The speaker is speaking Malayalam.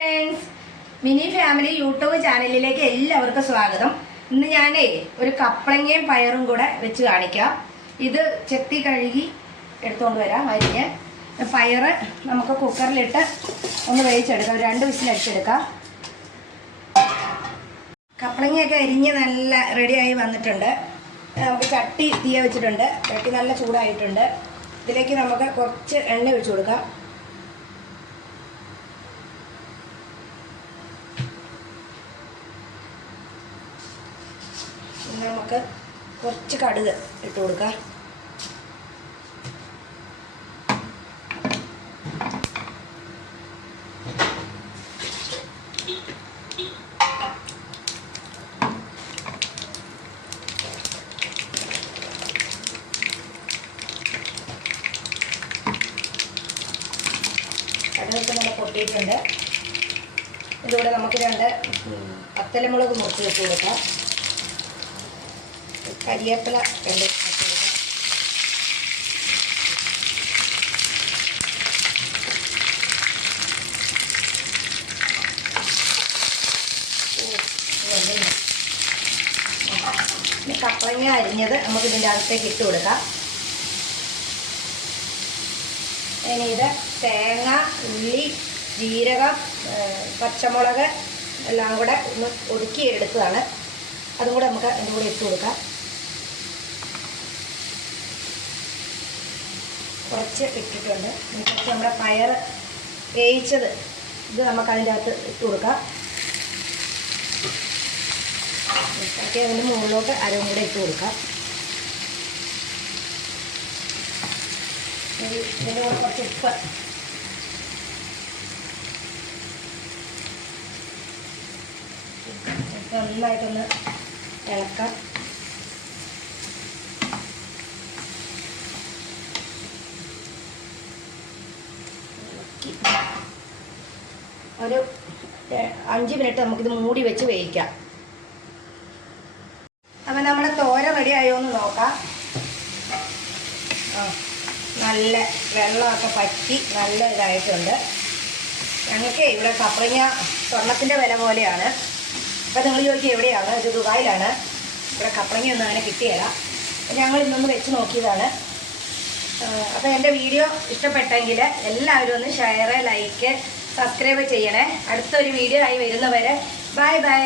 ഫ്രണ്ട്സ്, മിനി ഫാമിലി യൂട്യൂബ് ചാനലിലേക്ക് എല്ലാവർക്കും സ്വാഗതം. ഇന്ന് ഞാനേ ഒരു കപ്പളങ്ങയും പയറും കൂടെ വെച്ച് കാണിക്കാം. ഇത് ചെത്തി കഴുകി എടുത്തുകൊണ്ട് വരാം. അരിഞ്ഞ് പയറ് നമുക്ക് കുക്കറിലിട്ട് ഒന്ന് വേവിച്ചെടുക്കാം. 2 വിസിലടിച്ചെടുക്കാം. കപ്പളങ്ങയൊക്കെ അരിഞ്ഞ് നല്ല റെഡിയായി വന്നിട്ടുണ്ട്. നമുക്ക് ചട്ടി തീയ വെച്ചിട്ടുണ്ട്. ചട്ടി നല്ല ചൂടായിട്ടുണ്ട്. ഇതിലേക്ക് നമുക്ക് കുറച്ച് എണ്ണ ഒഴിച്ചു കൊടുക്കാം. നമുക്ക് കുറച്ച് കടുക് ഇട്ട് കൊടുക്കാം. കടുകൊക്കെ നല്ല പൊട്ടിയിട്ടുണ്ട്. ഇതിലൂടെ നമുക്ക് 2 പത്തലമുളക് മുറിച്ച് വെച്ച് കൊടുക്കാം. കരിവേപ്പില 2 കപ്പളങ്ങ അരിഞ്ഞത് നമുക്ക് ഇതിൻ്റെ അകത്തേക്ക് ഇട്ട് കൊടുക്കാം. ഇനി ഇത് തേങ്ങ, ഉള്ളി, ജീരകം, പച്ചമുളക് എല്ലാം കൂടെ ഒന്ന് ഒതുക്കി എടുത്തതാണ്. അതും കൂടെ നമുക്ക് അതിൻ്റെ കൂടെ ഇട്ട് കൊടുക്കാം. കുറച്ച് ഇട്ടിട്ടുണ്ട്. കുറച്ച് നമ്മുടെ പയർ വേവിച്ചത് ഇത് നമുക്ക് അതിൻ്റെ അകത്ത് ഇട്ട് കൊടുക്കാം. ബാക്കി അതിൻ്റെ മുകളിലോട്ട് അരവും കൂടെ ഇട്ട് കൊടുക്കാം. ഇതിൻ്റെ കൂടെ കുറച്ച് ഉപ്പ്, നന്നായിട്ടൊന്ന് ഇളക്കാം. ഒരു 5 മിനിറ്റ് നമുക്കിത് മൂടി വെച്ച് വേവിക്കാം. അപ്പം നമ്മുടെ തോരൻ റെഡി ആയോ എന്ന് നോക്കാം. നല്ല വെള്ളമൊക്കെ പറ്റി നല്ല ഇതായിട്ടുണ്ട്. ഞങ്ങൾക്ക് ഇവിടെ കപ്പളങ്ങ സ്വർണ്ണത്തിൻ്റെ വില പോലെയാണ്. അപ്പോൾ നിങ്ങൾ ചോദിക്കുക എവിടെയാണ്? ഇത് ദുബായിലാണ്. ഇവിടെ കപ്പളങ്ങയൊന്നും അങ്ങനെ കിട്ടിയല്ല. ഞങ്ങൾ ഇന്നൊന്ന് വെച്ച് നോക്കിയതാണ്. അപ്പോൾ എൻ്റെ വീഡിയോ ഇഷ്ടപ്പെട്ടെങ്കിൽ എല്ലാവരും ഒന്ന് ഷെയർ, ലൈക്ക്, സബ്സ്ക്രൈബ് ചെയ്യണേ. അടുത്തൊരു വീഡിയോ ആയി വരുന്നവരെ ബൈ ബൈ.